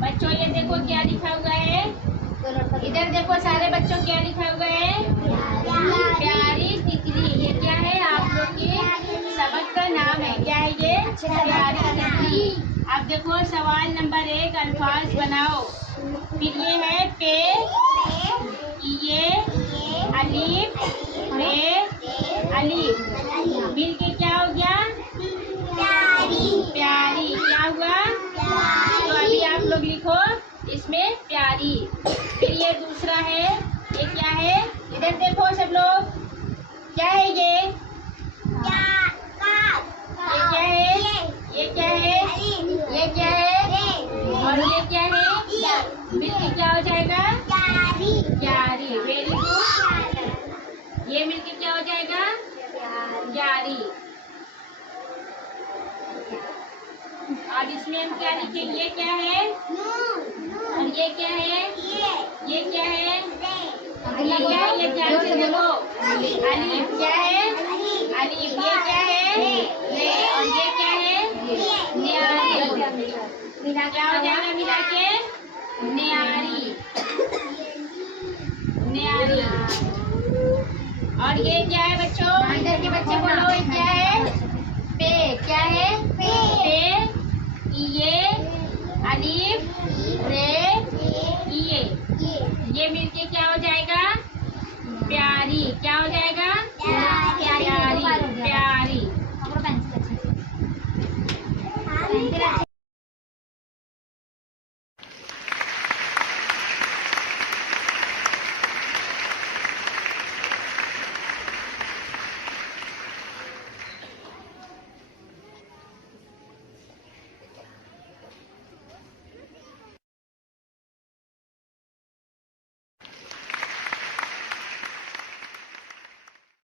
बच्चों ये देखो क्या लिखा हुआ है, इधर देखो सारे बच्चों क्या लिखा हुआ है, प्यारी तितली। ये क्या है, आप लोग के सबक का नाम है, क्या है ये, प्यारी तितली। अब देखो सवाल नंबर 1, अल्फाज बनाओ। फिर ये है पे, ये अलीफ, रे अलीफ, मिल के क्या हो गया, प्यारी। क्या हुआ, तो अभी आप लोग लिखो इसमें प्यारी। फिर ये दूसरा है, ये क्या है, इधर देखो सब लोग, क्या है ये क्या है, ये क्या है, ये क्या है, और ये क्या है, मिलके क्या हो जाएगा, प्यारी। वेरी गुड, ये मिलके क्या हो जाएगा, प्यारी। अब इसमें हम क्या लिखेंगे, ये क्या है, और ये क्या है, ये क्या है, ये क्या है, ये ध्यान से देखो, अलीफ क्या है, अलीफ, ये क्या है, रे, और ये क्या है, न्यारी। क्या हो जाएगा मिला के, न्यारी, न्यारी। और ये क्या है बच्चों, इधर के बच्चे बोलो, ये क्या है, पे। क्या है, पे, ये अलीफ, रे, ये मिलके क्या हो जाएगा, प्यारी। क्या